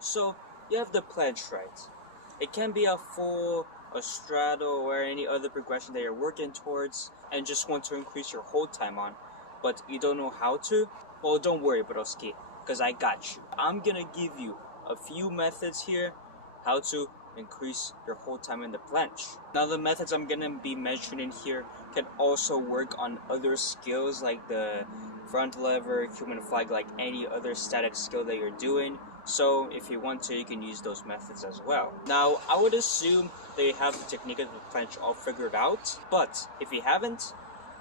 So you have the planche, right? It can be a full, a straddle, or any other progression that you're working towards and just want to increase your hold time on, but you don't know how to. Well, don't worry, broski, because I got you. I'm gonna give you a few methods here how to increase your hold time in the planche. Now the methods I'm gonna be mentioning here can also work on other skills like the front lever, human flag, like any other static skill that you're doing. So if you want to, you can use those methods as well. Now I would assume that you have the technique of the planche all figured out, but if you haven't,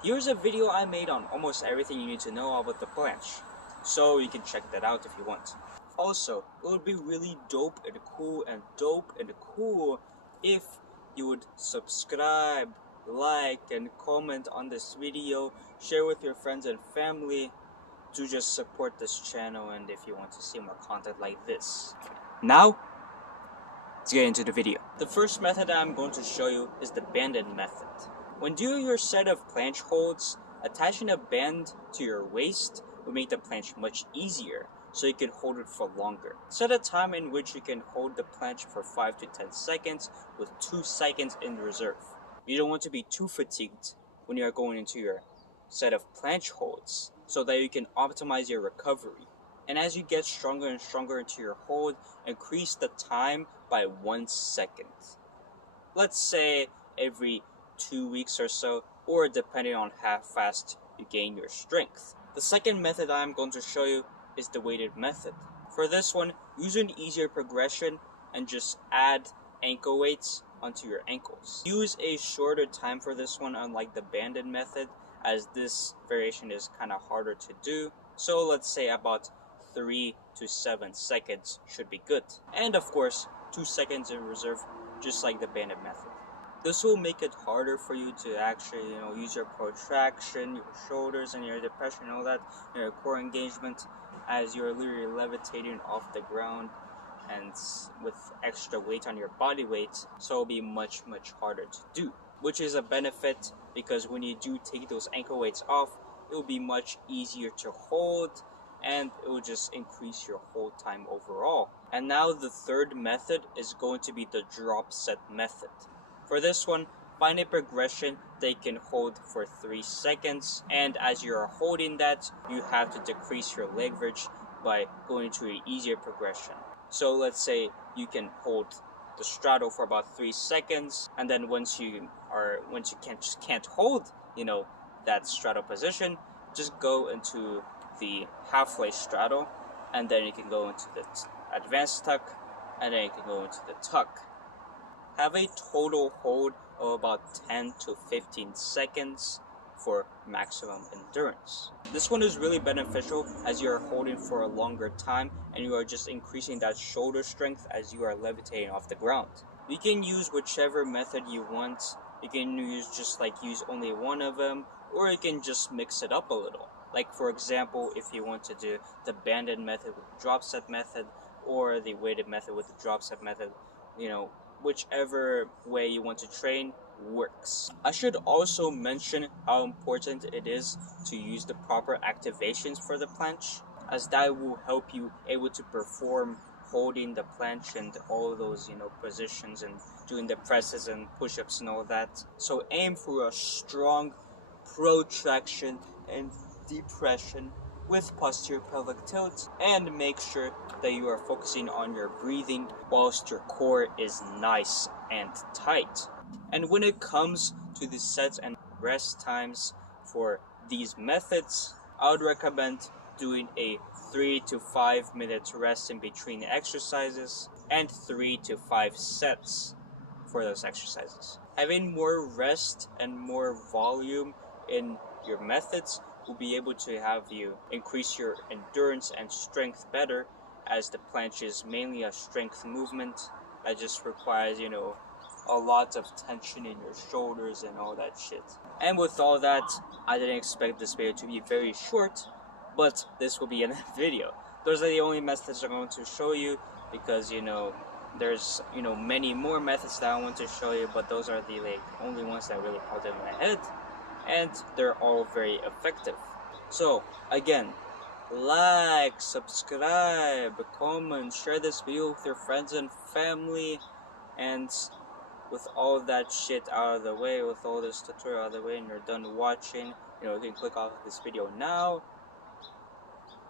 here's a video I made on almost everything you need to know about the planche, so you can check that out if you want. Also, it would be really dope and cool if you would subscribe, like, and comment on this video, share with your friends and family to just support this channel, and if you want to see more content like this. Now, let's get into the video. The first method that I'm going to show you is the banded method. When doing your set of planche holds, attaching a band to your waist will make the planche much easier, so you can hold it for longer. Set a time in which you can hold the planche for 5 to 10 seconds with 2 seconds in reserve. You don't want to be too fatigued when you are going into your set of planche holds, so that you can optimize your recovery. And as you get stronger and stronger into your hold, increase the time by 1 second. Let's say every 2 weeks or so, or depending on how fast you gain your strength. The second method I'm going to show you is the weighted method. For this one, use an easier progression and just add ankle weights onto your ankles. Use a shorter time for this one, unlike the banded method, as this variation is kind of harder to do. So let's say about 3 to 7 seconds should be good. And of course, 2 seconds in reserve, just like the banded method. This will make it harder for you to actually, use your protraction, your shoulders, and your depression and all that, your core engagement, as you're literally levitating off the ground and with extra weight on your body weight, so it'll be much harder to do. Which is a benefit, because when you do take those ankle weights off, it will be much easier to hold, and it will just increase your hold time overall. And now the third method is going to be the drop set method. For this one, find a progression that you can hold for 3 seconds, and as you are holding that, you have to decrease your leverage by going to an easier progression. So let's say you can hold the straddle for about 3 seconds, and then once you can't hold, that straddle position, just go into the halfway straddle, and then you can go into the advanced tuck, and then you can go into the tuck. Have a total hold of about 10 to 15 seconds for maximum endurance. This one is really beneficial as you are holding for a longer time and you are just increasing that shoulder strength as you are levitating off the ground. You can use whichever method you want. You can use only one of them, or you can just mix it up a little. Like for example, if you want to do the banded method with the drop set method, or the weighted method with the drop set method, whichever way you want to train works. I should also mention how important it is to use the proper activations for the planche, as that will help you able to perform holding the planche and all those positions and doing the presses and push-ups and all that. So aim for a strong protraction and depression with posterior pelvic tilt, and make sure that you are focusing on your breathing whilst your core is nice and tight. And when it comes to the sets and rest times for these methods, I would recommend doing a 3 to 5 minute rest in between exercises and 3 to 5 sets for those exercises. Having more rest and more volume in your methods will be able to have you increase your endurance and strength better, as the planche is mainly a strength movement that just requires, a lot of tension in your shoulders and all that shit. And with all that, I didn't expect this video to be very short, but this will be a video. Those are the only methods I'm going to show you, because, there's, many more methods that I want to show you, but those are the only ones that really popped in my head, and they're all very effective. So again, like, subscribe, comment, share this video with your friends and family, and with all that shit out of the way, with all this tutorial out of the way, and you're done watching, you can click off this video now.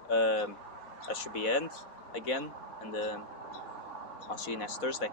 That should be it again, and I'll see you next Thursday.